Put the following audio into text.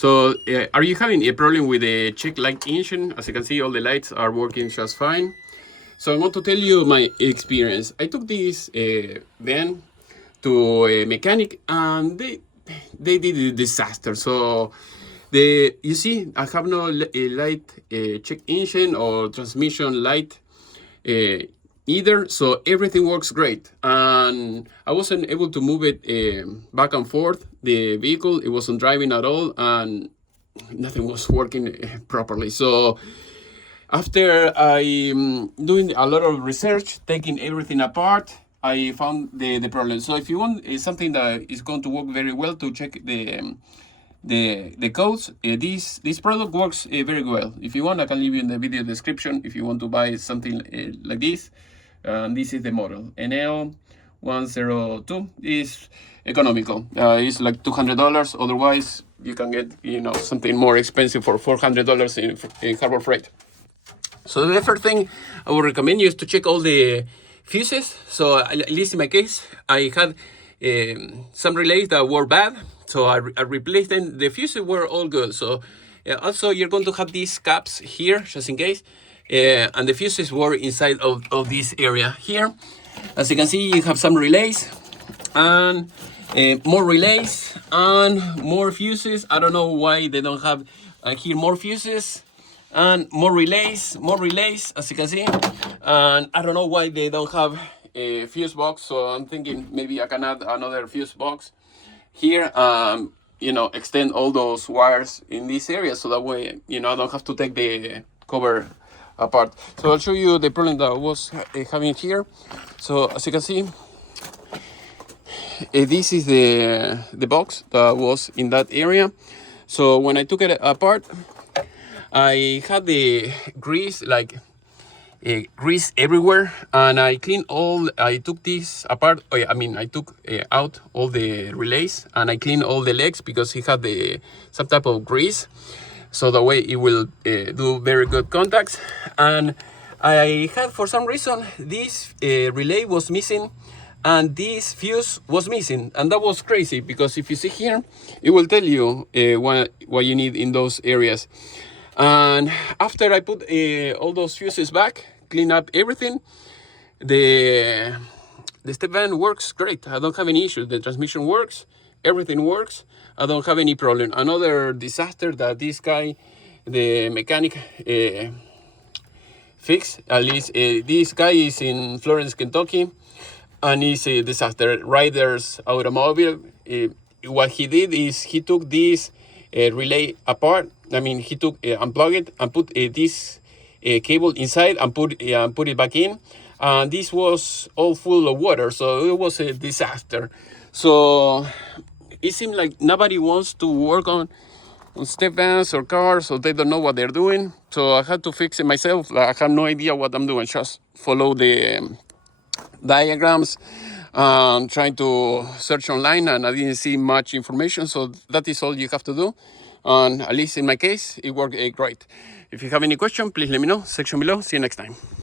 So are you having a problem with the check light engine? As you can see, all the lights are working just fine. So I want to tell you my experience. I took this van to a mechanic and they did a disaster. So you see, I have no light check engine or transmission light either, so everything works great. And I wasn't able to move it back and forth, the vehicle. It wasn't driving at all, and nothing was working properly. So after I doing a lot of research, taking everything apart, I found the problem. So if you want something that is going to work very well to check the codes, this product works very well. If you want, I can leave you in the video description if you want to buy something like this. This is the model NL102. Is economical. It's like $200. Otherwise, you can get something more expensive for $400 in Harbor Freight. So the first thing I would recommend you is to check all the fuses. So at least in my case, I had some relays that were bad, so I replaced them. The fuses were all good. So also you're going to have these caps here just in case, and the fuses were inside of this area here. As you can see, you have some relays and more relays and more fuses. I don't know why they don't have here more fuses and more relays, as you can see. And I don't know why they don't have a fuse box, so I'm thinking maybe I can add another fuse box here, extend all those wires in this area, so that way, I don't have to take the cover apart. So I'll show you the problem that I was having here. So as you can see, this is the box that was in that area. So when I took it apart, I had the grease, grease everywhere, and I took this apart. I took out all the relays, and I cleaned all the legs because it had some type of grease, so that way it will do very good contacts. And I had, for some reason, this relay was missing and this fuse was missing, and that was crazy because if you see here, it will tell you what you need in those areas. And after I put all those fuses back, clean up everything, the step van works great. I don't have any issues. The transmission works, everything works. I don't have any problem. Another disaster that this guy, the mechanic, fixed. At least this guy is in Florence, Kentucky, and it's a disaster. Riders Automobile. What he did is he took this relay apart. He took unplugged it and put this cable inside and put it back in. And this was all full of water, so it was a disaster. So it seemed like nobody wants to work on step vans or cars, so they don't know what they're doing. So I had to fix it myself. I have no idea what I'm doing. Just follow the diagrams, trying to search online, and I didn't see much information. So that is all you have to do. And at least in my case, it worked great. If you have any question, please let me know. Section below. See you next time.